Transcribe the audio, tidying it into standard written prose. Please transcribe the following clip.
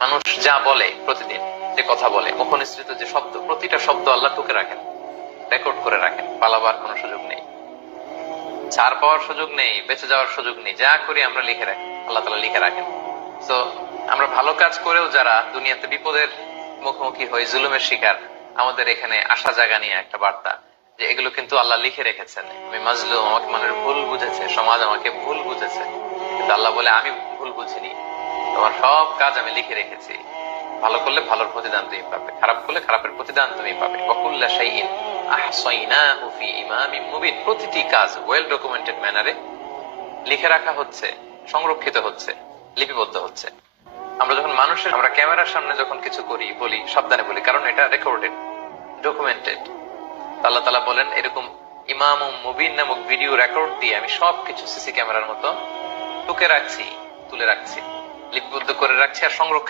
মানুষ যা বলে প্রতিদিন, যে কথা বলে, মুখনিসৃত যে শব্দ, প্রতিটা শব্দ আল্লাহ টুকে রাখেন, রেকর্ড করে রাখেন। পালাবার কোনো সুযোগ নেই, ছাড় পাওয়ার সুযোগ নেই, বেঁচে যাওয়ার সুযোগ নেই। যা করি আমরা লিখে রাখি, আল্লাহ তাআলা লিখে রাখেন। তো আমরা ভালো কাজ করেও যারা দুনিয়াতে বিপদের মুখোমুখি হই, জুলুমের শিকার, আমাদের এখানে আশা জাগা নিয়ে একটা বার্তা যে এগুলো কিন্তু আল্লাহ লিখে রেখেছেন। আমি মাজলুম, আমাকে মানুষ ভুল বুঝেছে, সমাজ আমাকে ভুল বুঝেছে, কিন্তু আল্লাহ বলে আমি ভুল বুঝিনি, তোমার সব কাজ আমি লিখে রেখেছি। ভালো করলে ভালোর প্রতিদান তুমি পাবে, খারাপ করলে খারাপের প্রতিদান তুমি পাবে। ওয়াকুল্লা শাইইন আহসাইনাহু ফি ইমামিম মুবিন। প্রতিটি কাজ ওয়েল ডকুমেন্টেড ম্যানারে লিখে রাখা হচ্ছে, সংরক্ষিত হচ্ছে, লিপিবদ্ধ হচ্ছে। আমরা যখন আমরা ক্যামেরার সামনে যখন কিছু করি, বলি, সাবধানে বলি, কারণ এটা রেকর্ডেড, ডকুমেন্টেড। আল্লাহ তাআলা বলেন এরকম ইমামুম মুবিন নামক ভিডিও রেকর্ড দিয়ে আমি সবকিছু সিসি ক্যামেরার মতো টুকে রাখছি, তুলে রাখছি, লিপিবদ্ধ করে রাখছি আর সংরক্ষিত